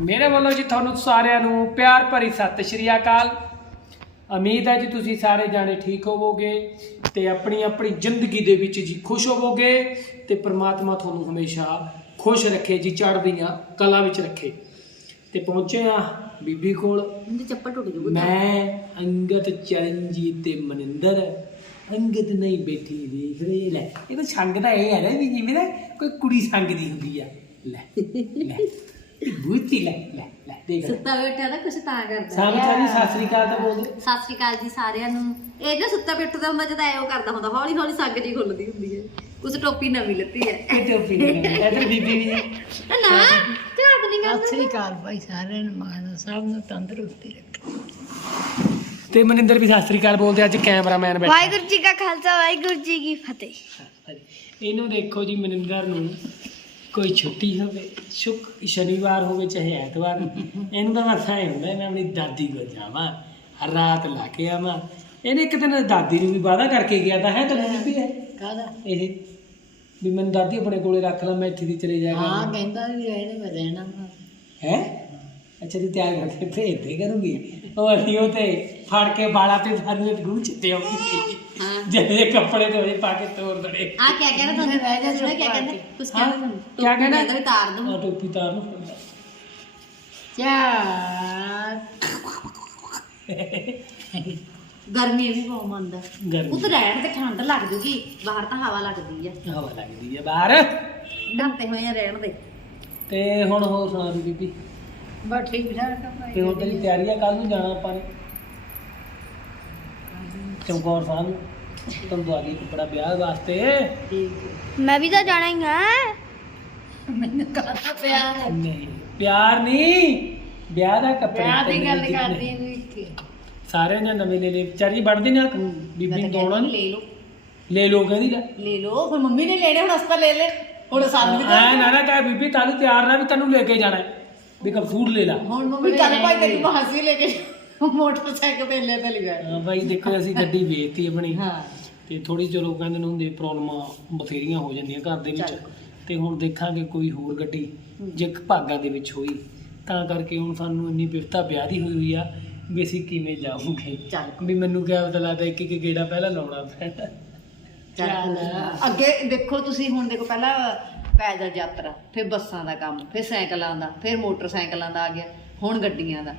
ਮੇਰੇ ਵੱਲੋਂ ਜੀ ਤੁਹਾਨੂੰ ਸਾਰਿਆਂ ਨੂੰ ਪਿਆਰ ਭਰੀ ਸਤਿ ਸ਼੍ਰੀ ਅਕਾਲ। ਉਮੀਦ ਹੈ ਜੀ ਤੁਸੀਂ ਸਾਰੇ ਜਾਣੇ ਠੀਕ ਹੋਵੋਗੇ ਤੇ ਆਪਣੀ ਆਪਣੀ ਜ਼ਿੰਦਗੀ ਦੇ ਵਿੱਚ ਜੀ ਖੁਸ਼ ਹੋਵੋਗੇ ਤੇ ਪ੍ਰਮਾਤਮਾ ਤੁਹਾਨੂੰ ਹਮੇਸ਼ਾ ਖੁਸ਼ ਰੱਖੇ ਜੀ ਚੜ੍ਹਦੀਆਂ ਕਲਾ ਵਿੱਚ ਰੱਖੇ। ਤੇ ਪਹੁੰਚੇ ਆ ਬੀਬੀ ਕੋਲ। ਉਹਦੀ ਚੱਪਲ ਟੁੱਟ ਗਈ ਮੈਂ ਅੰਗਦ ਚਰਨਜੀਤ ਤੇ ਮਨਿੰਦਰ। ਅੰਗਦ ਨਹੀਂ ਬੈਠੀ ਵੇਖ ਰਹੇ। ਲੈ ਇਹ ਤਾਂ ਸੰਗ ਦਾ ਇਹ ਹੈ ਨਾ ਵੀ ਜਿਵੇਂ ਨਾ ਕੋਈ ਕੁੜੀ ਸੰਗਦੀ ਹੁੰਦੀ ਆ। ਲੈ। ਬੂਤੀ ਲੈ ਲੈ ਲੈ ਦੇਖ ਲੈ। ਸੁੱਤਾ ਬੈਠਾ ਨਾ ਕੁਛ ਤਾਂ ਕਰਦਾ। ਸਾਰੀ ਸਾਰੀ ਸਤਿ ਸ੍ਰੀ ਅਕਾਲ ਤਾਂ ਬੋਲ ਦੇ। ਸਤਿ ਸ਼੍ਰੀ ਅਕਾਲ ਜੀ ਸਾਰਿਆਂ ਨੂੰ। ਇਹ ਨਾ ਸੁੱਤਾ ਬੈਠਦਾ ਹੁੰਦਾ ਜਦ ਐ ਉਹ ਕਰਦਾ ਹੁੰਦਾ ਹੌਲੀ ਹੌਲੀ ਸੱਗ ਜੀ ਖੁੱਲਦੀ ਹੁੰਦੀ ਹੈ। ਉਸ ਟੋਪੀ ਨਵੀਂ ਲੱਤੀ ਹੈ। ਇਹ ਟੋਪੀ ਨਹੀਂ ਇਧਰ ਬੀਬੀ ਵੀ ਨਾ ਝਾੜ ਨਹੀਂ ਸਤਿ ਸ੍ਰੀ ਅਕਾਲ ਭਾਈ ਸਾਰਿਆਂ ਨੂੰ ਮਾਨ ਸਭ ਨੂੰ ਤੰਦਰੁਸਤੀ ਰੱਖੇ। ਤੇ ਮਨਿੰਦਰ ਵੀ ਸਤਿ ਸ੍ਰੀ ਅਕਾਲ ਬੋਲਦੇ ਅੱਜ ਕੈਮਰਾਮੈਨ ਬੈਠਾ। ਵਾਹਿਗੁਰੂ ਜੀ ਕਾ ਖਾਲਸਾ ਵਾਹਿਗੁਰੂ ਜੀ ਕੀ ਫਤਿਹ। ਇਹਨੂੰ ਦੇਖੋ ਜੀ ਮਨਿੰਦਰ ਨੂੰ। ਕੋਈ ਛੁੱਟੀ ਹੋਵੇ ਸ਼ੁਕ ਸ਼ਨੀਵਾਰ ਹੋਵੇ ਚਾਹੇ ਐਤਵਾਰ ਇਹਨੂੰ ਤਾਂ ਬਸ ਐ ਹੁੰਦਾ ਮੈਂ ਆਪਣੀ ਦਾਦੀ ਕੋਲ ਜਾਵਾਂ ਰਾਤ ਲਾ ਕੇ ਆਵਾਂ। ਇਹਨੇ ਇੱਕ ਦਿਨ ਦਾਦੀ ਨੂੰ ਵੀ ਵਾਅਦਾ ਕਰਕੇ ਗਿਆ ਤਾਂ ਹੈ ਤਾਂ ਵੀ ਹੈ? ਕਾਹਦਾ? ਇਹ ਵੀ ਮੈਨੂੰ ਦਾਦੀ ਆਪਣੇ ਕੋਲੇ ਰੱਖ ਲਾ ਮੈਂ ਇੱਥੇ ਦੀ ਚਲੇ ਜਾਇਆ ਹਾਂ ਕਹਿੰਦਾ ਵੀ ਰਹਿਣੇ ਮੈਂ ਰਹਿਣਾ। ਹੈ? ਅੱਛਾ ਜੀ ਤਿਆਰ ਕਰਕੇ ਭੇਜ ਦੇ ਕਰੂੰਗੀ। ਉਹ ਅਸੀਂ ਉਹ ਤੇ ਫੜ ਕੇ ਬਾਲਾ ਤੇ ਸਾਨੂੰ ਇੱਕ ਗੂੰ ਚਿੱਤੇ ਆਉਂਦੀ ਹਾਂ। ਜਿਹੜੇ ਕੱਪੜੇ ਧੋਏ ਪਾ ਕੇ ਤੋੜ ਦੜੇ ਆ ਕਿਆ ਕਹਿੰਦਾ ਤੁਹਾਨੂੰ? ਰਹਿ ਜਾ ਸੁਣਿਆ ਕਿਆ ਕਹਿੰਦਾ? ਕੁਛ ਹਾਂ, ਕਹਿੰਦਾ ਤੁਹਾਨੂੰ? ਕਿਆ ਕਹਿੰਦਾ? ਤਾਰ ਦੂੰ ਆ ਟੋਪੀ ਤਾਰ ਨੂੰ ਚਾਰ। ਗਰਮੀ ਵੀ ਬਹੁਤ ਮੰਦਾ ਗਰਮੀ। ਉਹ ਤਾਂ ਰਹਿਣ ਤੇ ਠੰਡ ਲੱਗ ਜੂਗੀ। ਬਾਹਰ ਤਾਂ ਹਵਾ ਲੱਗਦੀ ਆ। ਹਵਾ ਲੱਗਦੀ ਹੈ ਬਾਹਰ। ਢੰਤੇ ਹੋਏ ਆ ਰਹਿਣ ਦੇ। ਤੇ ਹੁਣ ਹੋਰ ਸੁਣਾ ਦੀ ਬੀਬੀ। ਬਸ ਠੀਕ ਠਾਕ ਆ ਭਾਈ ਤੇ ਹੁਣ ਤੇਰੀ ਤਿਆਰੀ ਆ ਕੱਲ ਨੂੰ ਜਾਣਾ ਆਪਾਂ ਨੇ। ਚਮਕੌਰ ਸਾਹਿਬ ਨੂੰ। ਤੁਮ ਦਵਾਲੀ ਕੱਪੜਾ ਵਿਆਹ ਵਾਸਤੇ। ਮੈਂ ਵੀ ਤਾਂ ਜਾਣਾ ਹੀ ਹਾਂ ਮੈਨੂੰ ਕਾਹਦਾ ਪਿਆਰ ਹੈ। ਨਹੀਂ ਪਿਆਰ ਨਹੀਂ। ਵਿਆਹ ਦਾ ਕੱਪੜਾ ਦੀ ਗੱਲ ਕਰਦੀ ਵੀ ਕਿ ਸਾਰਿਆਂ ਨੇ ਨਵੇਂ ਲੈ ਲਏ। ਵਿਚਾਰੀ ਵੜਦੀ ਨਾ ਬੀਬੀ ਨੂੰ ਦੋਣਾ ਲੈ ਲਓ। ਲੈ ਲੋ ਕਹਿੰਦੀ ਲੈ। ਲੈ ਲਓ ਫਿਰ ਮੰਮੀ ਨੇ ਲੈਣੇ ਹੁਣ ਅਸਤਾ ਲੈ ਲੈ ਹੁਣ ਸਾਨੂੰ ਵੀ ਐ ਤਾਂ ਨਾ ਨਾ ਕਹਿ ਬੀਬੀ ਕੱਲ ਤਿਆਰ ਨਾ ਵੀ ਤੈਨੂੰ ਲੈ ਕੇ ਜਾਣਾ। ਹੈ। ਵੀ ਕਬ ਸੂਟ ਲੈ ਲਾ। ਹੁਣ ਮੰਮੀ ਚੱਲ ਭਾਈ ਤੇਰੀ ਮਾਸੀ ਲੈ ਕੇ ਮੋਟਰਸਾਈਕਲ ਤੇ ਲੈ ਤੇ ਲਿਆ ਹਾਂ ਬਾਈ ਦੇਖੋ ਅਸੀਂ ਗੱਡੀ ਵੇਚਤੀ ਆਪਣੀ। ਹਾਂ। ਤੇ ਥੋੜੀ ਚਲੋ ਕਹਿੰਦੇ ਨੇ ਹੁੰਦੇ ਪ੍ਰੋਬਲਮਾਂ ਬਥੇਰੀਆਂ ਹੋ ਜਾਂਦੀਆਂ ਘਰ ਦੇ ਵਿੱਚ। ਚੱਲ। ਤੇ ਹੁਣ ਦੇਖਾਂਗੇ ਕੋਈ ਹੋਰ ਗੱਡੀ ਜੇ ਭਾਗਾਂ ਦੇ ਵਿੱਚ ਹੋਈ ਤਾਂ ਕਰਕੇ ਹੁਣ ਸਾਨੂੰ ਇੰਨੀ ਬਿਪਤਾ ਵਿਆਹ ਦੀ ਹੋਈ ਹੋਈ ਆ ਵੀ ਅਸੀਂ ਕਿਵੇਂ ਜਾਵਾਂਗੇ। ਚੱਲ। ਵੀ ਮੈਨੂੰ ਕਿਹਾ ਪਤਾ ਲੱਗਦਾ ਇੱਕ ਇੱਕ ਗੇੜਾ ਪਹਿਲਾਂ ਲਾਉਣਾ ਪੈਣਾ। ਚੱਲ। ਅੱਗੇ ਦੇਖੋ ਤੁਸੀਂ ਹੁਣ ਦੇਖੋ ਪਹਿਲਾਂ ਪੈਦਲ ਯਾਤਰਾ ਫਿਰ ਬੱਸਾਂ ਦਾ ਕੰਮ ਫਿਰ ਸਾਈਕਲਾਂ ਦਾ ਫਿਰ ਮੋਟਰਸਾਈਕਲਾਂ ਦਾ ਆ ਗਿਆ ਹੁਣ ਗੱਡੀਆਂ ਦਾ।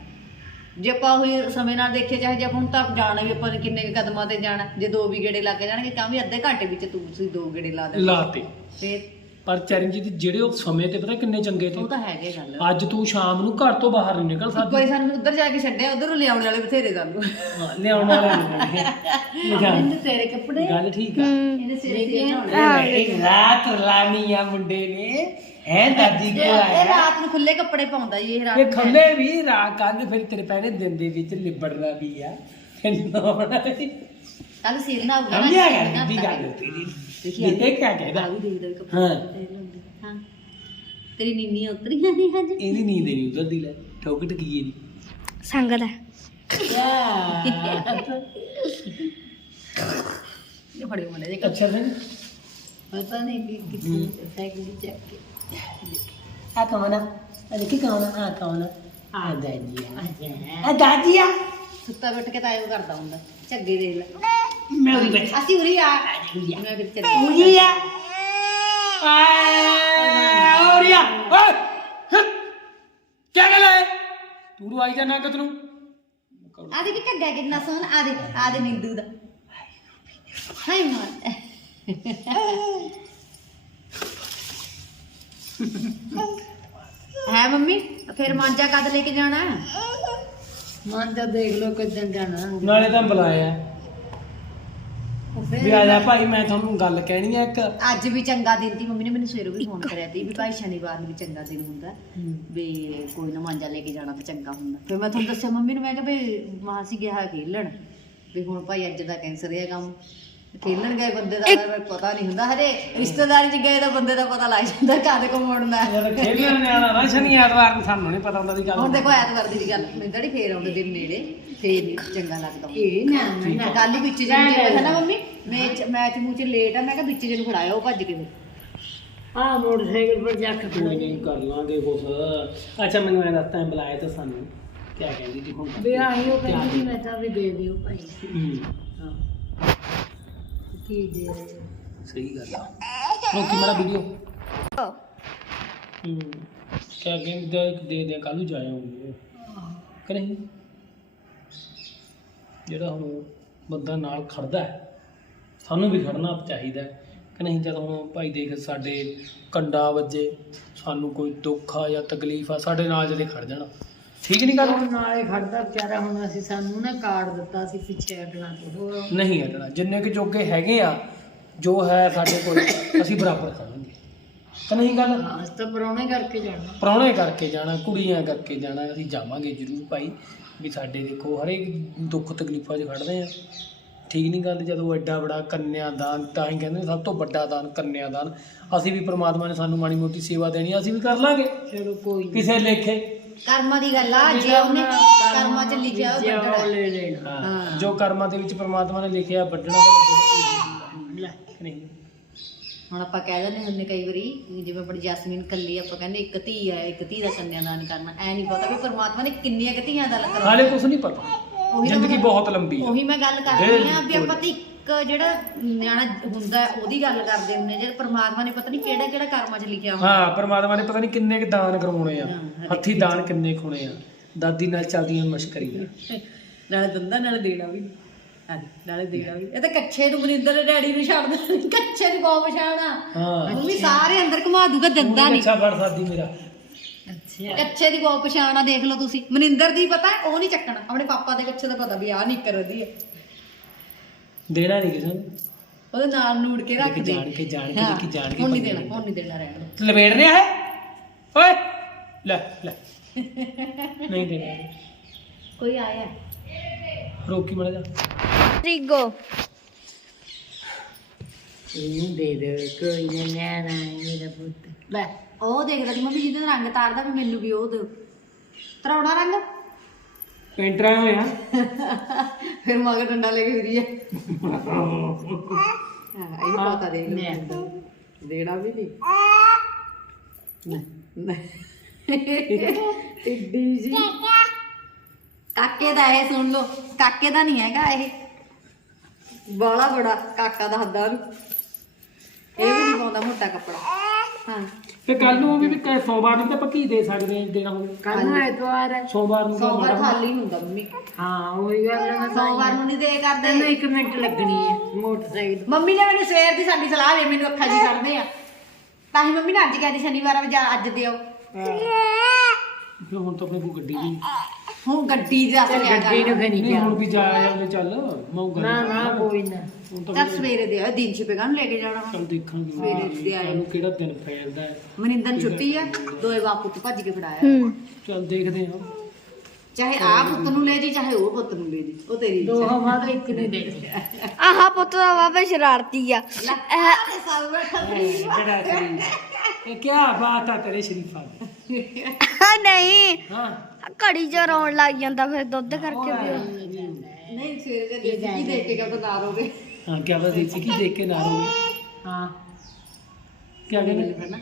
ਜੇ ਆਪਾਂ ਉਹੀ ਸਮੇਂ ਨਾਲ ਦੇਖੇ ਚਾਹੇ ਜੇ ਆਪਾਂ ਹੁਣ ਤੱਕ ਜਾਣਾ ਵੀ ਆਪਾਂ ਨੇ ਕਿੰਨੇ ਕੁ ਕਦਮਾਂ ਤੇ ਜਾਣਾ ਜੇ ਦੋ ਵੀ ਗੇੜੇ ਲੱਗ ਜਾਣਗੇ ਤਾਂ ਵੀ ਅੱਧੇ ਘੰਟੇ ਵਿੱਚ ਤੁਸੀਂ ਦੋ ਗੇੜੇ ਲਾ ਦੇ ਲਾਤੇ ਫਿਰ ਪਰ ਚਰਨਜੀਤ ਜਿਹੜੇ ਉਹ ਸਮੇਂ ਤੇ ਪਤਾ ਕਿੰਨੇ ਚੰਗੇ ਤੇ? ਉਹ ਤਾਂ ਹੈਗੇ ਗੱਲ। ਅੱਜ ਤੂੰ ਸ਼ਾਮ ਨੂੰ ਘਰ ਤੋਂ ਬਾਹਰ ਨਹੀਂ ਨਿਕਲ ਸਕਦੀ। ਕੋਈ ਸਾਨੂੰ ਉੱਧਰ ਜਾ ਕੇ ਛੱਡਿਆ ਉਧਰ ਨੂੰ ਲਿਆਉਣ ਵਾਲੇ ਬਥੇਰੇ ਸਾਨੂੰ ਹਾਂ, ਲਿਆਉਣ ਵਾਲਾ ਨਹੀਂ ਮੈਨੂੰ ਤੇਰੇ ਕੱਪੜੇ? ਗੱਲ ਠੀਕ ਆ। ਇਹਨੇ ਸਿਰ ਤੇ ਇੱਕ ਰਾਤ ਲਾਣੀ ਆ ਮੁੰਡੇ ਨੇ। ਹੈ ਦਾਦੀ ਕੋ ਇਹ ਆਇਆ। ਰਾਤ ਨੂੰ ਖੁੱਲੇ ਕੱਪੜੇ ਪਾਉਂਦਾ ਜੀ ਇਹ ਰਾਤ ਇਹ ਨੂੰ ਖੁੱਲੇ ਵੀ ਰਾਤ ਕੱਲ ਫਿਰ ਤੇਰੇ ਪਹਿਲੇ ਦਿਨ ਦੇ ਵਿੱਚ ਲਿਬੜਨਾ ਵੀ ਆ। ਨਹਾਉਣਾ ਵੀ। ਕੱਲ ਸਿਰ ਨਾ ਹੋਊਗਾ ਸਮਝਿਆ ਗਿਆ ਦੀ ਗੱਲ ਤੇਰੀ। ਕਿਆ ਕਹਿਦਾ ਆ ਵੀ ਦੇਖਦਾ ਵੀ ਕੱਪੜੇ ਹਾਂ। ਤੇਰੇ ਹੁੰਦੇ। ਹਾਂ। ਤੇਰੀ ਨੀਨੀ ਉਤਰੀਆਂ ਨਹੀਂ ਅੱਜ ਇਹਦੀ ਨੀਂਦ ਨਹੀਂ ਉਧਰਦੀ ਲੈ। ਠੋਕ ਟਕੀਏ ਦੀ ਸੰਗਤ ਹੈ। ਇਹ ਫੜੇ ਮੁੰਡੇ ਦੇ ਅੱਛਾ ਫਿਰ। ਪਤਾ ਨਹੀਂ ਕਿ ਕਿੱਥੇ ਸਾਈਕਲ ਚੱਕ ਕੇ। ਆ ਕੌਣ ਆ? ਆ ਦੇਖੀ ਕੌਣ ਆ? ਆ ਕੌਣ ਆ? ਆ। ਦਾਦੀ ਆ। ਆ ਦਾਦੀ ਆ ਸੁੱਤਾ ਬੈਠ ਕੇ ਤਾਂ ਐਂ ਕਰਦਾ ਹੁੰਦਾ। ਝੱਗੇ ਦੇਖ ਲੈ। ਮੈਂ ਉਰੀ ਬੈਠ ਅਸੀਂ ਉਰੀ ਆ। ਮੈਂ ਕਿਤੇ ਚੱਲ ਉਰੀ ਆ। ਆ। ਉਰੀ ਆ। ਓਏ ਕੀ ਗੱਲ ਹੈ ਤੂੰ ਆਈ ਜਾਣਾ ਕਦ ਨੂੰ। ਆ ਦੇ ਕਿ ਝੱਗਾ ਕਿੰਨਾ ਸੋਹਣਾ। ਆ ਦੇ ਆ ਦੇ ਨਿੰਦੂ ਦਾ। ਹਾਈ ਮਾਰ ਹੈ ਮੰਮੀ ਫਿਰ ਮਾਂਜਾ ਕਦ ਲੈ ਕੇ ਜਾਣਾ? ਤਾਂ ਦੇਖ ਲੋ ਕਿਦਾਂ ਜਾਣਾ। ਨਾਲੇ ਤਾਂ ਬੁਲਾਇਆ। ਵੀ ਆ ਜਾ ਭਾਈ ਮੈਂ ਤੁਹਾਨੂੰ ਗੱਲ ਕਹਿਣੀ ਆ ਇੱਕ। ਅੱਜ ਵੀ ਚੰਗਾ ਦਿਨ ਸੀ ਮੰਮੀ ਨੇ ਮੈਨੂੰ ਸਵੇਰੋਂ ਵੀ ਫੋਨ ਕਰਿਆ ਸੀ ਵੀ ਭਾਈ ਸ਼ਨੀਵਾਰ ਨੂੰ ਵੀ ਚੰਗਾ ਦਿਨ ਹੁੰਦਾ। ਵੀ ਕੋਈ ਨਾ ਮਾਂਜਾ ਲੈ ਕੇ ਜਾਣਾ ਤਾਂ ਚੰਗਾ ਹੁੰਦਾ। ਫਿਰ ਮੈਂ ਤੁਹਾਨੂੰ ਦੱਸਿਆ ਮੰਮੀ ਨੂੰ ਮੈਂ ਕਿਹਾ ਵੀ ਮਾਂ ਸੀ ਗਿਆ ਖੇਲਣ। ਵੀ ਹੁਣ ਭਾਈ ਅੱਜ ਦਾ ਕੈਂਸਰ ਹੈ ਕੰਮ। ਖੇਲਣ ਗਏ ਬੰਦੇ ਦਾ ਤਾਂ ਪਤਾ ਨਹੀਂ ਹੁੰਦਾ ਹਰੇ ਰਿਸ਼ਤੇਦਾਰੀ ਚ ਗਏ ਤਾਂ ਬੰਦੇ ਦਾ ਪਤਾ ਲੱਗ ਜਾਂਦਾ ਕਦ ਕੋ ਮੁੜਨਾ। ਜਦ ਖੇਲਣ ਨਿਆਣਾ ਨਾ ਸ਼ਨੀ ਐਤਵਾਰ ਨੂੰ ਸਾਨੂੰ ਨਹੀਂ ਪਤਾ ਹੁੰਦਾ ਦੀ ਗੱਲ ਹੁਣ ਦੇਖੋ ਐਤਵਾਰ ਦੀ ਗੱਲ ਮੈਂ ਕਿਹੜੀ ਫੇਰ ਆਉਂਦੇ ਦਿਨ ਨੇੜੇ। ਫੇਰ ਚੰਗਾ ਲੱਗਦਾ। ਇਹ ਨਾ ਮੈਂ ਕੱਲ ਹੀ ਵਿੱਚ ਜੇ ਹੈ ਨਾ mummy much much much late ਆ ਮੈਂ ਕਿਹਾ ਵਿੱਚ ਜੇ ਨੂੰ ਫੜਾਇਆ ਉਹ ਭੱਜ ਕੇ ਫਿਰ ਆ ਮੋਟਰਸਾਈਕਲ ਪਰ ਜਾ ਕੇ। ਕੋਈ ਨਹੀਂ ਕਰ ਲਾਂਗੇ ਕੁਛ। ਅੱਛਾ ਮੈਨੂੰ ਇਹ ਦੱਸ ਟਾਈਮ ਬੁਲਾਇਆ ਤਾਂ ਸਾਨੂੰ। ਕੀ ਕਹਿੰਦੀ ਸੀ ਹੁਣ? ਵੀ ਆਈ ਉਹ ਕਹਿੰਦੀ ਸੀ, ਮੈਂ ਤਾਂ ਵੀ ਦੇ ਦਿਓ ਭਾਈ। ਹੂੰ। ਹਾਂ। ਕੀ ਦੇ ਰਹੇ ਹੋ? ਸਹੀ ਗੱਲ ਆ। ਰੋਕੀ ਮੇਰਾ ਵੀਡੀਓ ਹੂੰ। ਕਿਆ ਕਹਿੰਦੇ ਦੇ ਦੇ ਦੇ ਕੱਲ ਨੂੰ ਜਾਇਆ ਹੋਊਗੇ। ਕਿ ਨਹੀਂ? ਜਿਹੜਾ ਹੁਣ ਬੰਦਾ ਨਾਲ ਖੜਦਾ ਹੈ ਸਾਨੂੰ ਵੀ ਖੜਨਾ ਚਾਹੀਦਾ ਹੈ ਕਿ ਨਹੀਂ ਜਦੋਂ ਹੁਣ ਭਾਈ ਦੇਖ ਸਾਡੇ ਕੰਡਾ ਵੱਜੇ ਸਾਨੂੰ ਕੋਈ ਦੁੱਖ ਆ ਜਾਂ ਤਕਲੀਫ ਆ ਸਾਡੇ ਨਾਲ ਜਦੇ ਖੜ ਜਾਣਾ। ਠੀਕ ਨਹੀਂ ਗੱਲ? ਹੁਣ ਨਾਲੇ ਖੜਦਾ ਵਿਚਾਰਾ ਹੁਣ ਅਸੀਂ ਸਾਨੂੰ ਨਾ ਕਾਰਡ ਦਿੱਤਾ ਸੀ ਪਿੱਛੇ ਅਟਣਾ ਤੋਂ ਹੋਰ। ਨਹੀਂ ਹਟਣਾ ਜਿੰਨੇ ਕਿ ਜੋਗੇ ਹੈਗੇ ਆ ਜੋ ਹੈ ਸਾਡੇ ਕੋਲ ਅਸੀਂ ਬਰਾਬਰ ਕਰਾਂਗੇ। ਤਾਂ ਨਹੀਂ ਗੱਲ? ਹਾਂ ਅਸੀਂ ਤਾਂ ਪਰੌਣੇ ਕਰਕੇ ਜਾਣਾ। ਪ੍ਰਾਹੁਣੇ ਕਰਕੇ ਜਾਣਾ ਕੁੜੀਆਂ ਕਰਕੇ ਜਾਣਾ ਅਸੀਂ ਜਾਵਾਂਗੇ ਜ਼ਰੂਰ ਭਾਈ। ਵੀ ਸਾਡੇ ਦੇਖੋ ਹਰੇਕ ਦੁੱਖ ਤਕਲੀਫਾਂ 'ਚ ਖੜਦੇ ਆ। ਠੀਕ ਨਹੀਂ ਗੱਲ ਜਦੋਂ ਐਡਾ ਬੜਾ ਕੰਨਿਆਦਾਨ ਤਾਂ ਹੀ ਕਹਿੰਦੇ ਨੇ ਸਭ ਤੋਂ ਵੱਡਾ ਦਾਨ ਕੰਨਿਆਦਾਨ। ਅਸੀਂ ਵੀ ਪ੍ਰਮਾਤਮਾ ਨੇ ਸਾਨੂੰ ਮਾੜੀ ਮੋਟੀ ਸੇਵਾ ਦੇਣੀ ਆ, ਅਸੀਂ ਵੀ ਕਰ ਲਾਂਗੇ। ਚਲੋ ਕੋਈ ਨੀ। ਕਿਸੇ ਲੇਖੇ। ਕਰਮਾਂ ਦੀ ਗੱਲ ਆ ਜੇ ਉਹਨੇ ਕਰਮਾਂ 'ਚ ਲਿਖਿਆ ਉਹ ਜੇ ਉਹ ਕੱਢਣਾ ਲੈ ਲੈਣਾ। ਹਾਂ, ਜੋ ਕਰਮਾਂ ਦੇ ਵਿੱਚ ਪ੍ਰਮਾਤਮਾ ਨੇ ਲਿਖਿਆ ਵੱਢਣਾ ਤਾਂ ਲੈ। ਵੱਢਣਾ ਨਹੀਂ। ਹੁਣ ਆਪਾਂ ਕਹਿ ਦਿੰਦੇ ਹੁੰਦੇ ਕਈ ਵਾਰੀ ਜਿਵੇਂ ਆਪਣੀ ਜੈਸਮੀਨ ਕੱਲੀ ਆਪਾਂ ਕਹਿੰਦੇ ਇੱਕ ਧੀ ਆ ਇੱਕ ਧੀ ਦਾ ਕੰਨਿਆਦਾਨ ਕਰਨਾ ਐ ਨਹੀਂ ਪਤਾ ਵੀ ਪਰਮਾਤਮਾ ਨੇ ਕਿੰਨੀਆਂ ਕੁ ਧੀਆਂ ਦਾ ਕਰਵਾ ਹਾਲੇ ਕੁਝ ਨਹੀਂ ਪਤਾ। ਉਹੀ ਤਾਂ ਜ਼ਿੰਦਗੀ ਮੈਂ- ਬਹੁਤ ਲੰਬੀ ਹੈ ਉਹੀ ਮੈਂ ਗੱਲ ਕਰ ਰਹੀ ਆ ਵੀ ਬਿਲਕੁਲ। ਆਪਾਂ ਤੇ ਇੱਕ ਜਿਹੜਾ ਨਿਆਣਾ ਹੁੰਦਾ ਹੈ, ਉਹਦੀ ਗੱਲ ਕਰਦੇ ਹੁੰਦੇ ਜੇ ਪਰਮਾਤਮਾ ਨੇ ਪਤਾ ਨਹੀਂ ਕਿਹੜਾ ਕਿਹੜਾ ਕਰਮਾਂ 'ਚ ਲਿਖਿਆ ਹੁੰਦਾ। ਹਾਂ ਪਰਮਾਤਮਾ ਨੇ ਪਤਾ ਨਹੀਂ ਕਿੰਨੇ ਕੁ ਦਾਨ ਕਰਵਾਉਣੇ ਆ ਹਾਂ, ਹਰੇਕ ਹੱਥੀ ਦਾਨ ਕਿੰਨੇ ਖੁਣੇ ਆ ਦਾਦੀ ਨਾਲ ਚੱਲਦੀਆਂ ਮਸ਼ਕਰੀ ਆ ਨਾਲੇ ਦੰਦਾ ਨਾਲੇ ਦੇਣਾ ਵੀ। ਹਾਂਜੀ ਨਾਲੇ ਦੇਣਾ ਵੀ ਇਹ ਤਾਂ ਕੱਛੇ ਨੂੰ ਮਨਿੰਦਰ ਦੇ ਡੈਡੀ ਨੂੰ ਛੱਡ ਦੇ ਕੱਛੇ ਨੂੰ ਕੋ ਪਛਾਣਾ? ਹਾਂ। ਉਹ ਵੀ ਸਾਰੇ ਅੰਦਰ ਘੁਮਾ ਦੂਗਾ ਦੰਦਾ ਨਹੀਂ। ਅੱਛਾ ਫੜ ਸਾਦੀ ਮੇਰਾ। ਅੱਛਾ। ਕੱਛੇ ਦੀ ਕੋ ਪਛਾਣਾ ਦੇਖ ਲਓ ਤੁਸੀਂ। ਮਨਿੰਦਰ ਦੀ ਪਤਾ ਉਹ ਨਹੀਂ ਚੱਕਣਾ। ਆਪਣੇ ਪਾਪਾ ਦੇ ਕੱਛੇ ਦਾ ਪਤਾ ਵੀ ਆਹ ਨਿੱਕਰ ਉਹਦੀ ਹੈ। ਦੇਣਾ ਨਹੀਂ ਕਿਸੇ ਨੂੰ। ਉਹਦੇ ਨਾਲ ਨੂੜ ਕੇ ਰੱਖ ਦੇ। ਜਾਣ ਕੇ ਜਾਣ ਕੇ ਹਾਂ, ਦੇਖੀ ਜਾਣ ਕੇ ਹੁਣ ਨਹੀਂ ਦੇਣਾ ਹੁਣ ਨਹੀਂ ਦੇਣਾ ਰਹਿਣ ਦਿਓ। ਲਵੇੜਨੇ ਹੈ? ਓਏ ਲੈ ਲੈ। ਨਹੀਂ ਦੇਣਾ। ਕੋਈ ਆਇਆ? ਰੋਕੀ ਮੜ ਜਾ ਰਿਗੋ ਇਹਨੂੰ ਦੇ ਦੇ ਕੋਈ ਨਾ ਨਿਆਣਾ ਮੇਰਾ ਪੁੱਤ। ਲੈ ਉਹ ਦੇਖਦਾ ਸੀ ਮੰਮੀ ਜਿਹਦੇ ਰੰਗ ਤਾਰਦਾ ਵੀ ਮੈਨੂੰ ਵੀ ਉਹ ਦਿਓ। ਤਰਾਉਣਾ ਰੰਗ? ਪੈਂਟਰਾਂ ਹੋਇਆ ਫਿਰ ਮਗਰ ਡੰਡਾ ਲੈ ਕੇ ਫਿਰੀ ਹੈ ਹਾਂ ਇਹਨੂੰ ਪਤਾ ਦੇ ਲੈ। ਦੇਣਾ ਵੀ ਨਹੀਂ। ਟਿੱਡੀ ਜੀ। ਕਾਕੇ ਦਾ ਇਹ ਸੁਣ ਲਓ ਕਾਕੇ ਦਾ ਨਹੀਂ ਹੈਗਾ ਇਹ। ਬਾਲਾ ਬੜਾ ਕਾਕਾ ਦਾ ਹੱਦਾ ਨੂੰ ਇਹ ਵੀ ਨਹੀਂ ਪਾਉਂਦਾ ਮੋਟਾ ਕੱਪੜਾ। ਹਾਂ। ਤੇ ਕੱਲ ਨੂੰ ਵੀ ਵੀ ਕ- ਸੋਮਵਾਰ ਨੂੰ ਤਾਂ ਪੱਕੀ ਦੇ ਸਕਦੇ ਆ ਦੇਣਾ ਹੋਵੇ ਕੱਲ ਨੂੰ ਐਤਵਾਰ। ਹੈ ਸੋਮਵਾਰ ਨੂੰ ਤਾਂ ਸੋਮਵਾਰ ਮਾੜਾ- ਖਾਲੀ ਹੁੰਦਾ ਮੰਮੀ। ਹਾਂ ਉਹੀ ਗੱਲ ਹੈ ਸੋਮਵਾਰ ਨੂੰ ਨਹੀਂ ਦੇ ਤੈਨੂੰ ਕਰਦੇ ਇੱਕ ਮਿੰਟ ਲੱਗਣੀ ਹੈ ਮੋਟਰਸਾਈਕਲ। ਮੰਮੀ ਨੇ ਮੈਨੂੰ ਸਵੇਰ ਦੀ ਸਾਡੀ ਸਲਾਹ ਦੇ ਮੈਨੂੰ ਅੱਖਾਂ ਜੀ ਕਰਦੇ ਆ। ਤਾਂ ਹੀ ਮੰਮੀ ਨੇ ਅੱਜ ਕਹਿੰਦੀ ਸ਼ਨੀਵਾਰ ਆ ਵੀ ਜਾ ਅੱਜ ਦਿਓ। ਫਿਰ ਹੁਣ ਤਾਂ ਆਪਣੇ ਕੋਲ ਗੱਡੀ ਵੀ ਹੁਣ ਗੱਡੀ ਦੇ ਰਸ ਲਿਆ ਗੱਡੀ ਨੂੰ ਫੇ ਨਹੀਂ ਹੁਣ ਵੀ ਜਾ ਜਾਂਦੇ ਚੱਲ ਮੌਗਾ ਨਾ ਨਾ। ਕੋਈ ਨਾ। ਹੁਣ ਤਾਂ ਤਾਂ ਸਵੇਰੇ ਦੇ ਆ ਦਿਨ ਛਿਪੇਗਾ ਨੂੰ ਲੈ ਕੇ ਜਾਣਾ ਵਾ। ਚੱਲ ਦੇਖਾਂਗੇ। ਸਵੇਰੇ ਦੇ ਆਏ। ਸਾਨੂੰ ਕਿਹੜਾ ਦਿਨ ਫੈਲਦਾ ਹੈ? ਮਨਿੰਦਰ ਨੂੰ ਛੁੱਟੀ ਆ? ਦੋਏ ਬਾਪ ਪੁੱਤ ਭੱਜ ਕੇ ਫੜਾਇਆ। ਹੂੰ। ਚੱਲ ਦੇਖਦੇ ਹਾਂ। ਚਾਹੇ ਆ ਪੁੱਤ ਨੂੰ ਲੈ ਜੀ ਚਾਹੇ ਉਹ ਪੁੱਤ ਨੂੰ ਲੈ ਜੀ। ਉਹ ਤੇਰੀ ਦੋ ਇੱਛਾ ਹਵਾ ਤਾਂ ਇੱਕ ਨਹੀਂ ਦੇ ਆਹ ਪੁੱਤ ਦਾ ਬਾਬਾ ਸ਼ਰਾਰਤੀ ਆ। ਇਹ- ਬੈਠਾ ਜਿਹੜਾ ਸਰੀਰ ਇਹ ਕੀ ਬਾਤ ਆ ਤੇਰੇ ਸ਼ਰੀਫਾ ਦੀ। ਨਹੀਂ। ਹਾਂ। ਘੜੀ ਚ ਰੋਣ ਲੱਗ ਜਾਂਦਾ ਫਿਰ ਦੁੱਧ ਕਰਕੇ ਵੀ। ਨਹੀਂ ਸਵੇਰੇ ਦੇ ਕੀ ਦੇਖ ਕੇ ਕਦੋਂ ਨਾ ਰੋਵੇ ਹਾਂ ਕੀ ਬਤਾ ਦੇਸੀ ਕੀ ਦੇਖ ਕੇ ਨਾ ਰੋਵੇ ਹਾਂ। ਕੀ ਕਹਿੰਦੇ? ਨਾ।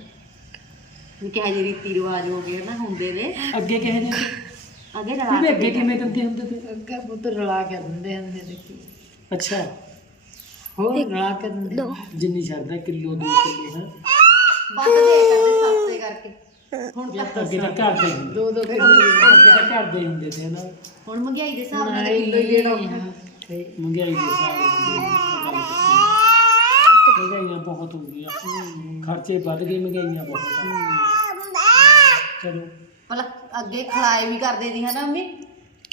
ਵੀ ਕਿਹਾ ਜੀ ਰੀਤੀ ਰਿਵਾਜ ਹੋ ਗਏ ਨਾ ਹੁੰਦੇ ਨੇ। ਅੱਗੇ ਕਿਹੇ ਨੇ ਅੱਗੇ ਤੂੰ ਵੀ ਅੱਗੇ ਕਿਵੇਂ ਦਿੰਦੇ ਹੁੰਦੇ ਤੇ ਅੱਗਾ ਪੁੱਤ ਰਲਾ ਕੇ ਦਿੰਦੇ ਹੁੰਦੇ ਦੇਖੀ ਅੱਛਾ। ਹੋਰ ਰਲਾ ਕੇ ਦਿੰਦੇ ਦੋ। ਜਿੰਨੀ ਸ਼ਰਦਾ ਕਿਲੋ 2 ਕਿਲੋ ਹੈ। ਵੱਧ ਦੇ ਕਰਦੇ ਸਸਤੇ ਕਰਕੇ। ਹੁਣ ਤਾਂ ਅੱਗੇ ਤਾਂ ਘਰ ਦੇ ਹੁੰਦੇ। ਦੋ ਦੋ ਕਿਲੋ ਅੱਗੇ ਤਾਂ ਘਰ ਦੇ ਹੁੰਦੇ ਤੇ ਨਾ। ਹੁਣ ਮਹਿੰਗਾਈ ਦੇ ਹਿਸਾਬ ਨਾਲ ਕਿਲੋ ਹੀ ਦੇਣਾ ਹੁੰਦਾ ਮਹਿੰਗਾਈ ਦੇ ਹਿਸਾਬ ਨਾਲ ਮਹਿੰਗਾਈਆਂ ਬਹੁਤ ਹੋ ਗਈਆਂ। ਖਰਚੇ ਵੱਧ ਗਏ ਮਹਿੰਗਾਈਆਂ ਬਹੁਤ ਆ। ਚਲੋ। ਭਲਾ ਅੱਗੇ ਖਲਾਏ ਵੀ ਕਰਦੇ ਸੀ ਹਨਾ ਮੰਮੀ?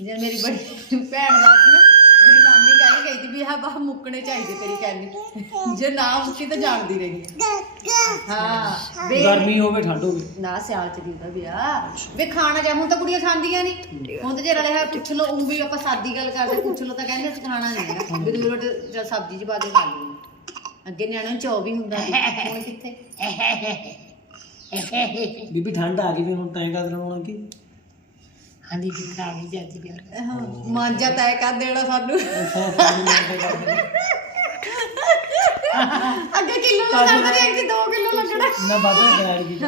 ਜੇ ਮੇਰੀ ਬੜੀ ਭੈਣ ਦਾ ਸੀ ਨਾ। ਮੇਰੀ ਨਾਨੀ ਆਹ ਬਾਹ ਮੁੱਕਣੇ ਚਾਹੀਦੇ ਤੇਰੀ ਕਹਿੰਦੀ ਜੇ ਨਾ ਮੁੱਕੀ ਤਾਂ ਜਾਣਦੀ ਰਹੀ ਹਾਂ ਵੇ ਗਰਮੀ ਹੋਵੇ ਠੰਡ ਹੋਵੇ। ਨਾ ਸਿਆਲ ਚ ਦਿੰਦਾ ਵਿਆਹ। ਵੇ ਖਾਣਾ ਜਾਂ ਹੁਣ ਤਾਂ ਕੁੜੀਆਂ ਖਾਂਦੀਆਂ ਨਹੀਂ ਹੁਣ ਤਾਂ ਜੇ ਰਲੇ ਪੁੱਛ ਉਹ ਵੀ ਆਪਾਂ ਸਾਦੀ ਗੱਲ ਕਰਦੇ ਪੁੱਛ ਲਓ ਤਾਂ ਕਹਿੰਦੇ ਅਸੀਂ ਖਾਣਾ ਨਹੀਂ ਹੈਗਾ। ਵੀ ਦੂਰ ਰੋਟ ਜਾਂ ਸਬਜ਼ੀ ਚ ਪਾ ਕੇ ਖਾ ਲਓ। ਅੱਗੇ ਨਿਆਣਿਆਂ ਨੂੰ ਚੌ ਵੀ ਹੁੰਦਾ ਸੀ। ਹੁਣ ਕਿੱਥੇ? ਬੀਬੀ ਠੰਡ ਆ ਗਈ ਵੀ ਹੁਣ ਤੈਂ ਕਦ ਲਾਉਣਾ ਕੀ ਹਾਂਜੀ ਦਿਖਾ ਵੀ ਜਾਂਦੀ ਪਿਆ ਮਾਂਜਾ ਤੈ ਕਰ ਦੇਣਾ ਸਾਨੂੰ। ਅੱਗੇ ਕਿਲੋ ਦਾ ਜਾਂਦਾ ਨਹੀਂ ਕਿ 2 ਕਿਲੋ ਲੱਗਣਾ। ਨਾ ਵਿੱਚ ਕਰਾੜ ਗਈ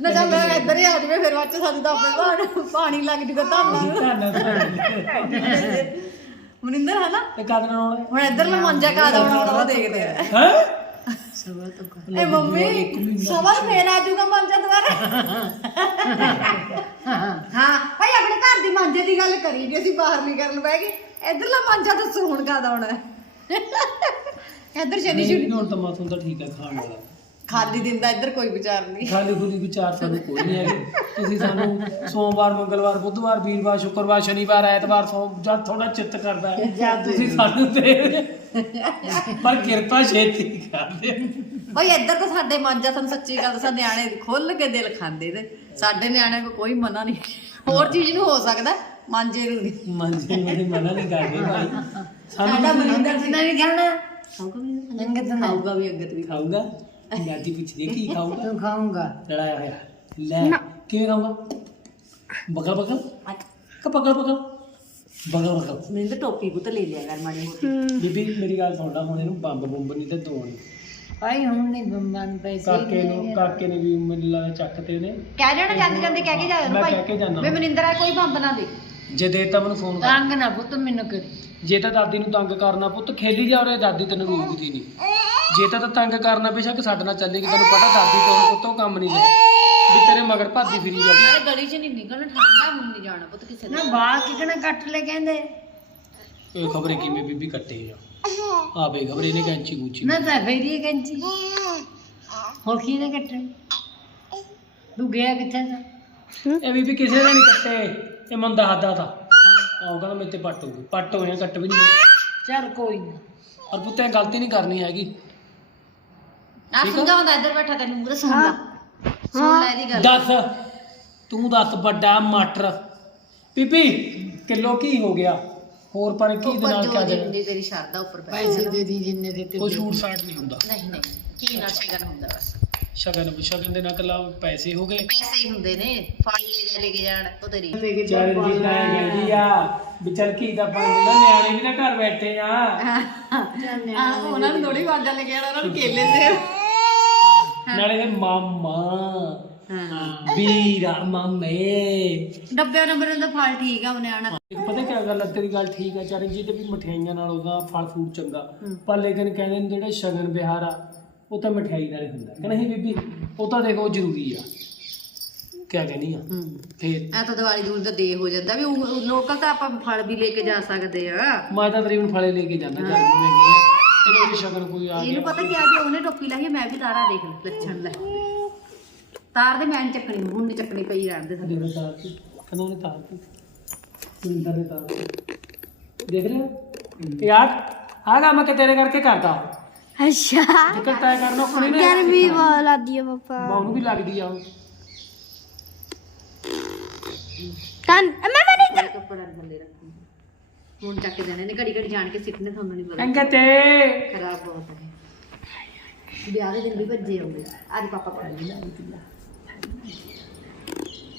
ਨਾ ਚੱਲ ਮੈਂ ਇੱਧਰ ਹੀ ਆ ਜਾਵੇ ਫਿਰ ਬਾਅਦ ਚ ਸਾਨੂੰ ਤਾਂ ਆਪਣੇ ਪਾਣੀ ਪਾਣੀ ਲੱਗ ਜੂਗਾ ਧਾਨਾਂ ਮਨਿੰਦਰ ਹੈ ਨਾ ਤੇ ਕਦ ਨਾਲ ਹੁਣ ਇੱਧਰਲਾ ਮੰਜਾ ਕਾ ਆਉਣਾ ਉਹ ਦੇਖਦੇ ਆ। ਹੈ? ਸਵਾ ਤੋਂ ਕਰ ਏ ਮੰਮੀ ਸਵਾਲ ਫੇਰ ਆ ਜਾਊਗਾ ਮੰਜਾ ਦੁਬਾਰਾ ਹਾਂ ਭਾਈ ਆਪਣੇ ਘਰ ਦੀ ਮਾਂਜੇ ਦੀ ਗੱਲ ਕਰੀ ਜੇ ਅਸੀਂ ਬਾਹਰ ਨਹੀਂ ਕਰਨ ਬਹਿ ਗਏ। ਇੱਧਰਲਾ ਮਾਂਜਾ ਦੱਸੋ ਹੁਣ ਕਦ ਆਉਣਾ ਹੈ ਇੱਧਰ ਸ਼ਨੀ ਸ਼ੁਣੀ ਹੁਣ ਤਾਂ ਮਾਥੋਂ ਤਾਂ ਠੀਕ ਹੈ ਖਾਣ ਵਾਲਾ। ਖਾਲੀ ਦਿਨ ਦਾ ਇੱਧਰ ਕੋਈ ਵਿਚਾਰ ਨਹੀਂ। ਖਾਲੀ ਖੁਲੀ ਵਿਚਾਰ ਸਾਨੂੰ ਕੋਈ ਨਹੀਂ ਹੈਗੇ। ਤੁਸੀਂ ਸਾਨੂੰ ਸੋਮਵਾਰ ਮੰਗਲਵਾਰ ਬੁੱਧਵਾਰ ਵੀਰਵਾਰ ਸ਼ੁੱਕਰਵਾਰ ਸ਼ਨੀਵਾਰ ਐਤਵਾਰ ਸੋਮ ਜਦ ਥੋੜਾ ਚਿੱਤ ਕਰਦਾ ਹੈ। ਤੁਸੀਂ। ਸਾਨੂੰ ਦੇ ਪਰ ਕਿਰਪਾ ਛੇਤੀ ਕਰਦੇ ਭਾਈ ਇੱਧਰ ਤਾਂ ਸਾਡੇ ਮਾਂਜਾ ਤੁਹਾਨੂੰ ਸੱਚੀ ਗੱਲ ਦੱਸਾਂ ਨਿਆਣੇ ਖੁੱਲ ਕੇ ਦਿਲ ਖਾਂਦੇ ਨੇ। ਸਾਡੇ ਨਿਆਣਿਆਂ ਕੋ ਕੋਈ ਮਨਾ ਨਹੀਂ। ਹੋਰ ਚੀਜ਼ ਨੂੰ ਹੋ ਸਕਦਾ ਮਾਂਜੇ ਨੂੰ ਨਹੀਂ ਮੰਜੇ ਨੂੰ ਮਨਾ ਨਹੀਂ ਕਰਦੇ ਭਾਈ। ਸਾਡਾ ਸਾਨੂੰ ਮਨਿੰਦਰ ਸਿੰਘ ਖਾਊਗਾ ਵੀ। ਅੰਗਦ ਨਾ ਖਾਊਗਾ ਵੀ ਅੰਗਤ ਵੀ। ਖਾਊਗਾ। ਦਾਦੀ ਪੁੱਛਦੀ ਹੈ ਕੀ ਖਾਊਗਾ? ਤੂੰ ਖਾਊਂਗਾ। ਲੜਾਇਆ ਹੋਇਆ। ਲੈ ਕਿਵੇਂ ਖਾਊਗਾ? ਬਗਲ ਬਗਲ? ਕ ਬਗਲ ਬਗਲ? ਬਗਲ ਬਗਲ। ਮੈਨੂੰ ਤਾਂ ਟੋਪੀ ਪੁੱਤ ਲੈ ਲਿਆ ਕਰ ਮਾੜੀ ਮੋਟੀ। ਬੀਬੀ ਮੇਰੀ ਗੱਲ ਸੁਣਦਾ ਹੁਣ ਇਹਨੂੰ ਬੰਬ ਬੰਬ ਨਹੀਂ ਤੇ ਦੋਣੀ ਭਾਈ ਹੁਣ ਨਹੀਂ ਬੰਬਾਂ ਪੈਸੇ ਕਾਕੇ ਨੂੰ ਕਾਕੇ ਨੇ ਵੀ ਮੈਨੂੰ ਲੱਗਦਾ ਚੱਕ ਤੇ ਨੇ। ਕਹਿ ਜਾਣਾ ਜਾਂਦੇ ਜਾਂਦੇ ਕਹਿ ਕੇ ਜਾਇਆ ਮੈਂ ਭਾਈ। ਕਹਿ ਕੇ ਜਾਨਾ। ਵੀ ਮਨਿੰਦਰ ਆ ਕੋਈ ਬੰਬ ਨਾ ਦੇ। ਜੇ ਦੇਤਾ ਮੈਨੂੰ ਫੋਨ ਕਰ। ਤੰਗ ਨਾ ਪੁੱਤ ਮੈਨੂੰ ਕਰੀ। ਜੇ ਤਾਂ ਦਾਦੀ ਨੂੰ ਤੰਗ ਕਰਨਾ ਪੁੱਤ ਖੇਲੀ ਜਾ ਰਿਹਾ ਦਾਦੀ ਤੈਨੂੰ ਰੋਕਦੀ ਨਹੀਂ ਜੇ ਤਾਂ ਤਾਂ ਤੰਗ ਕਰਨਾ ਬੇਸ਼ੱਕ ਸਾਡੇ ਨਾਲ ਚੱਲੇਗੀ ਤੈਨੂੰ ਪਤਾ ਦਾਦੀ ਤੋਂ ਪੁੱਤੋਂ ਕੰਮ ਨਹੀਂ ਲੈ ਵੀ ਤੇਰੇ ਮਗਰ ਭਾਦੀ ਫਿਰੀ ਜਾਊ। ਨਾਲੇ ਗਲੀ 'ਚ ਨਹੀਂ ਨਿਕਲਣਾ ਠੰਡਾ ਹੁਣ ਨਹੀਂ ਜਾਣਾ ਪੁੱਤ ਕਿਸੇ ਨਾ ਬਾਹਰ ਕਿਕਣਾ ਕੱਟ ਲੈ ਕਹਿੰਦੇ। ਇਹ ਖਬਰੇ ਕਿਵੇਂ ਬੀਬੀ ਕੱਟੇ ਆ? ਆ ਬੇ ਖਬਰੇ ਨੇ ਕੈਂਚੀ ਗੁੱਚੀ ਨਾ ਤਾਂ ਫੇਰੀ ਕੰਚੀ। ਹੋ ਕੀ ਨੇ ਕੱਟਣ ਤੂੰ ਗਿਆ ਕਿੱਥੇ ਦਾ ਇਹ ਬੀਬੀ ਕਿਸੇ ਨੇ ਨਹੀਂ ਕੱਟੇ। ਇਹ ਮਨ ਦੱਸਦਾ ਤਾ। ਆਉ ਕਹਿੰਦਾ ਮੇਰੇ ਤੇ ਪੱਟ ਪੱਟ ਹੋਏ ਆ, ਕੱਟ ਵੀ ਨਹੀਂ। ਚੱਲ ਕੋਈ ਨਾ। ਔਰ ਪੁੱਤੇ ਗਲਤੀ ਨਹੀਂ ਕਰਨੀ ਹੈਗੀ। ਆ ਸਮਝਾਉਂਦਾ ਇੱਧਰ ਬੈਠਾ ਤੈਨੂੰ ਮੂੰਹ ਤੇ ਸੁਣਦਾ। ਸੁਣ ਲੈ ਇਹਦੀ ਗੱਲ। ਦੱਸ। ਤੂੰ ਦੱਸ ਵੱਡਾ ਮਟਰ। ਬੀਬੀ ਕਿਲੋ ਕੀ ਹੋ ਗਿਆ? ਹੋਰ ਪਰ ਕੀ ਦੇ ਨਾਲ ਜੋ ਕਿਆ ਦੇ ਜਿੰਨੀ ਤੇਰੀ ਸ਼ਰਧਾ ਉੱਪਰ ਪੈ ਪੈਸੇ ਦੇ ਦੀ ਜਿੰਨੇ ਦਿੱਤੇ ਕੋਈ ਛੂਟ ਸਾਟ ਨਹੀਂ ਹੁੰਦਾ। ਨਹੀਂ ਨਹੀਂ। ਕੀ ਨਾ ਸ਼ਗਨ ਹੁੰਦਾ ਬਸ। ਸ਼ਗਨ ਸ਼ਗਨ ਦੇ ਨਾਲ ਕੱਲਾ ਪੈਸੇ ਹੋ ਗਏ। ਪੈਸੇ ਹੀ ਹੁੰਦੇ ਨੇ। ਫੜ ਲੈ ਜਾ ਲੈ ਕੇ ਜਾਣ ਉਹ ਤੇਰੀ। ਚਰਨਜੀਤ ਨਾ ਕਹਿੰਦੀ ਆ। ਵੀ ਚੱਲ ਕੀ ਦਾ ਬਣ ਜਾਂਦਾ ਨਿਆਣੇ ਵੀ ਨਾ ਘਰ ਬੈਠੇ ਆ। ਆ ਉਹਨਾਂ ਨੂੰ ਥੋੜੀ ਵਾਜਾ ਲੈ ਕੇ ਜਾਣਾ ਉਹਨਾਂ ਨੂੰ ਕੇਲੇ ਦੇ ਨਾਲੇ ਦੇ ਮਾਮਾ ਹਾਂ। ਵੀਰਾ ਮਾਮੇ। ਡੱਬੇ ਨੰਬਰ ਦਾ ਫਲ ਠੀਕ ਆ ਬਣਿਆਣਾ ਇੱਕ ਪਤਾ ਕੀ ਗੱਲ ਆ ਤੇਰੀ ਗੱਲ ਠੀਕ ਆ ਚਰਨਜੀਤ ਵੀ ਮਠਿਆਈਆਂ ਨਾਲ ਉਹਦਾ ਫਲ ਫਰੂਟ ਚੰਗਾ। ਪਰ ਲੇਕਿਨ ਕਹਿੰਦੇ ਨੇ ਜਿਹੜਾ ਸ਼ਗਨ ਵਿਹਾਰ ਆ ਉਹ ਤਾਂ ਮਠਿਆਈ ਨਾਲ ਹੀ ਹੁੰਦਾ। ਕਿ ਨਹੀਂ ਬੀਬੀ ਉਹ ਤਾਂ ਦੇਖੋ ਜ਼ਰੂਰੀ ਆ। ਕਿਆ ਕਹਿਨੀ ਆ? ਫੇਰ। ਐ ਤਾਂ ਦੀਵਾਲੀ ਦੂਰ ਦਾ ਦੇ ਹੋ ਜਾਂਦਾ ਵੀ ਲੋਕਲ ਤਾਂ ਆਪਾਂ ਫਲ ਵੀ ਲੈ ਕੇ ਜਾ ਸਕਦੇ ਆ। ਮੈਂ ਤਾਂ ਤਕਰੀਬਨ ਫਲੇ ਲੈ ਕੇ ਜਾਂਦਾ ਘਰ ਨੂੰ ਮਹਿੰਗੇ ਆ। ਇਹਦੇ ਵਿੱਚ ਸ਼ਗਨ ਕੋਈ ਆ ਇਹਨੂੰ ਪਤਾ ਕੀ ਆ ਵੀ ਉਹਨੇ ਟੋਪੀ ਲਾਈ ਆ, ਮੈਂ ਵੀ ਤਾਰਾ ਦੇਖ ਲ- ਲੱਛਣ ਲੈ। ਤਾਰ ਦੇ ਮੈਂ ਨੀ ਚੱਕਣੀ ਹੁਣ ਨਹੀਂ ਚੱਕਣੀ ਪਈ ਰਹਿਣ ਦੇ ਦੇ ਤਾਰ ਤੇ ਕਦੋਂ ਨੇ ਤਾਰ ਤੇ ਸੁੰਦਰ ਨੇ ਤਾਰ ਤੇ ਦੇਖ ਰਹੇ ਹੋ ਯਾਰ ਆ ਕੰਮ ਕਿ ਤੇਰੇ ਕਰਕੇ ਕਰਦਾ। ਅੱਛਾ। ਜਿੱਕਰ ਤੈਅ ਕਰਨਾ ਕੋਈ ਨਹੀਂ ਗਰਮੀ ਬਹੁਤ ਲੱਗਦੀ ਹੈ ਪਾਪਾ। ਬਾਉ ਵੀ ਲੱਗਦੀ ਆ ਉਹ। ਕੰਨ ਮੈਂ ਮੈਂ ਨਹੀਂ ਕੱਪੜਾ ਥੱਲੇ ਰੱਖੂ। ਹੁਣ ਚੱਕ ਕੇ ਦੇਣੇ ਨੇ ਘੜੀ ਘੜੀ ਜਾਣ ਕੇ ਸਿੱਟਨੇ ਤੁਹਾਨੂੰ ਨਹੀਂ ਪਤਾ। ਅੰਗੇ ਤੇ। ਖਰਾਬ ਬਹੁਤ ਹੈ ਵਿਆਹ ਦੇ ਦਿਨ ਵੀ ਭੱਜੇ ਆਉਂਦੇ ਅੱਜ ਪਾਪਾ ਪੜ ਲਿਆ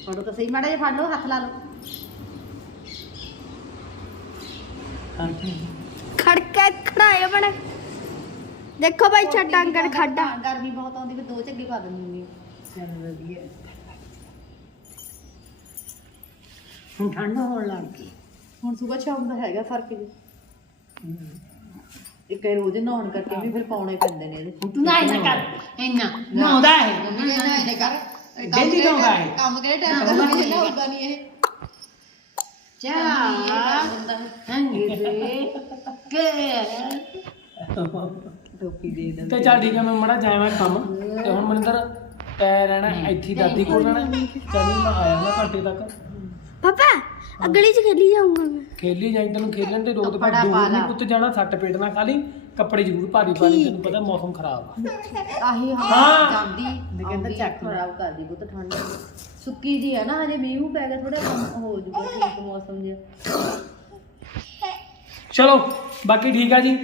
ਫੜੋ ਤਾਂ ਸਹੀ ਮਾੜਾ ਜਿਹਾ ਫੜ ਲਓ ਹੱਥ ਲਾ ਲਓ। ਖੜਕਾ ਖੜਾਇਆ ਬਣਾ ਦੇਖੋ ਭਾਈ ਛੱਟਾ ਅੰਗੜ ਖਾਡਾ। ਹਾਂ, ਗਰਮੀ ਬਹੁਤ ਆਉਂਦੀ ਫਿਰ ਦੋ ਝੱਗੇ ਪਾ ਦਿੰਦੀ ਹੁੰਦੀ ਚੱਲ ਵਧੀਆ। ਹੁਣ ਠੰਡ ਹੋਣ ਲੱਗ ਗਈ। ਹੁਣ ਸਵੇਰ ਸ਼ਾਮ ਦਾ ਹੈਗਾ ਫ਼ਰਕ ਜੀ ਇੱਕ ਇਹ ਰੋਜ਼ ਨਹਾਉਣ ਕਰਕੇ ਵੀ ਫਿਰ ਪਾਉਣੇ ਪੈਂਦੇ ਨੇ ਇਹਦੇ। ਤੂੰ ਨਾ ਇੰਨਾ ਕਰ ਇੰਨਾ ਨਹਾਉਂਦਾ ਹੈ ਮੰਮੀ ਕਹਿੰਦਾ ਇਹਨੇ ਕਰ। ਡੇਲੀ ਨਹਾਉਂਦਾ ਹੈ। ਕੰਮ ਕਿਹੜੇ ਟਾਈਮ ਦਾ ਹੁੰਦਾ ਨਹੀਂ ਇਹ। ਚਾਹ ਹੁੰਦਾ ਹੰਗੇ ਦੇ ਕੇ। ਟੋਪੀ ਦੇ ਦਿੰਦੇ ਤੇ ਚੱਲ ਠੀਕ ਹੈ ਮੈਂ ਮੜਾ ਜਾਵਾਂ ਕੰਮ। ਤੇ ਹੁਣ ਮਨਿੰਦਰ ਤੈ ਰਹਿਣਾ ਇੱਥੇ ਹੀ ਦਾਦੀ ਕੋਲ ਰਹਿਣਾ। ਚੱਲ ਮੈਂ ਆਇਆ ਨਾ ਘੰਟੇ ਤੱਕ। ਪਾਪਾ ਅਗਲੀ ਚ ਖੇਲੀ ਜਾਊਂਗਾ ਮੈਂ। ਖੇਲੀ ਜਾਈ ਤੈਨੂੰ ਖੇਲਣ ਤੇ ਰੋਜ਼ ਬਾਅਦ ਕੱਪੜਾ ਦੂਰ ਪਾ ਨਹੀਂ। ਪੁੱਤ ਜਾਣਾ ਸੱਟ ਪੇਟ ਨਾ ਖਾ ਲਈ ਕੱਪੜੇ ਜ਼ਰੂਰ ਭਾਰੀ ਪਾ ਲਈ ਤੈਨੂੰ ਪਤਾ ਮੌਸਮ ਖਰਾਬ ਆ। ਆਹੀ ਹਾਂ। ਹਾਂ। ਜਾਂਦੀ ਕਹਿੰਦਾ ਆਉਂਦੀ, ਚੱਕ ਲੈ। ਖਰਾਬ ਕਰਦੀ ਬਹੁਤ ਠੰਡ। ਸੁੱਕੀ ਜੀ ਹੈ ਨਾ ਹਜੇ ਮੀਂਹ ਮੂੰਹ ਪੈ ਗਿਆ ਥੋੜਾ ਕੰਮ ਹੋ ਜੂਗਾ ਠੀਕ ਮੌਸਮ ਜਿਹਾ। ਚਲੋ ਬਾਕੀ ਠੀਕ ਆ ਜੀ।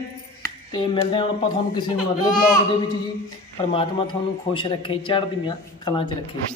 ਤੇ ਮਿਲਦੇ ਹਾਂ ਹੁਣ ਆਪਾਂ ਤੁਹਾਨੂੰ ਕਿਸੇ ਹੁਣ ਅਗਲੇ ਬਲੌਗ ਦੇ ਵਿੱਚ ਜੀ। ਪਰਮਾਤਮਾ ਤੁਹਾਨੂੰ ਖੁਸ਼ ਰੱਖੇ ਚੜ੍ਹਦੀਆਂ ਕਲਾਂ 'ਚ ਰੱਖੇ ਜੀ।